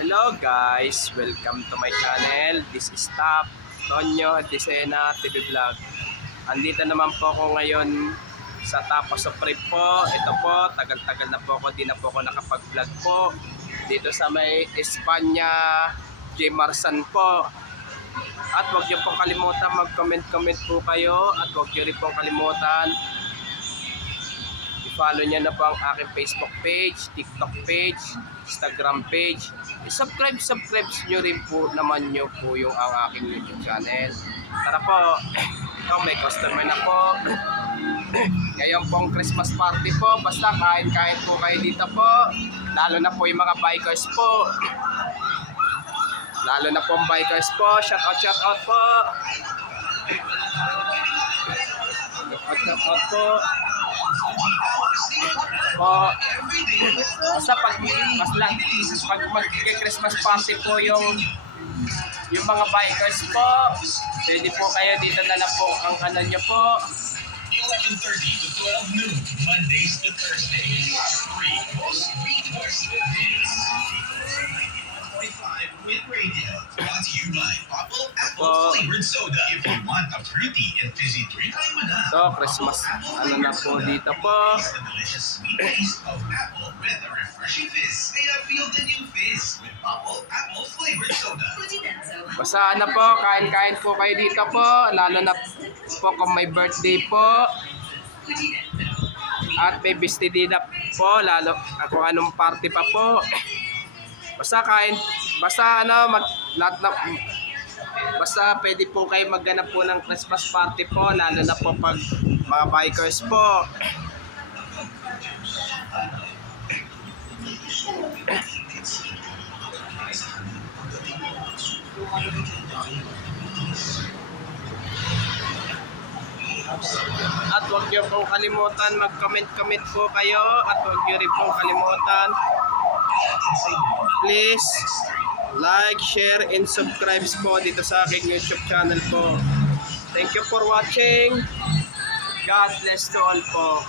Hello guys, welcome to my channel. This is Top Tonyo Desena TV Vlog. Andito naman po ako ngayon sa Tapos of Rip po. Ito po, tagal-tagal na po ako, di na po ako nakapag-vlog po. Dito sa may Espanya, J. Marsan po. At huwag niyo pong kalimutan mag-comment po kayo. At huwag niyo rin pong kalimutan i-follow niyo na po ang aking Facebook page, TikTok page, Instagram page. I-subscribe nyo rin po naman nyo po yung ang aking YouTube channel. Tara po, ito may customer na po. Ngayon pong Christmas party po, basta kain-kain po kayo dito po. Lalo na po yung mga bikers po. Lalo na po ang bikers po. Shout out po. Shout out po. Basta pag mag-Christmas party po yung mga bikers po, pwede po kayo dito na lang po ang ano nyo po. 11:30 to 12 noon, Mondays to Thursdays. Free most with radio. Brought to you by Apple flavored soda. If you want a fruity and fizzy drink, try mo na. So, Christmas ano na po dito po. Taste the delicious sweet taste of apple with a refreshing fizz. Kaya feel the new fizz with apple flavored soda. Basta ano po, kain-kain po kayo dito po. Lalo na po kung may birthday po. At may bestidina po, lalo kung anong party pa po. Basta kain, basta ano, basta pwede po kayo magganap po ng Christmas party po, lalo na po pag mga bikers po. At huwag niyo pong kalimutan mag-comment po kayo, at huwag niyo rin pong kalimutan please like, share, and subscribe po dito sa aking YouTube channel po. Thank you for watching. God bless to all po.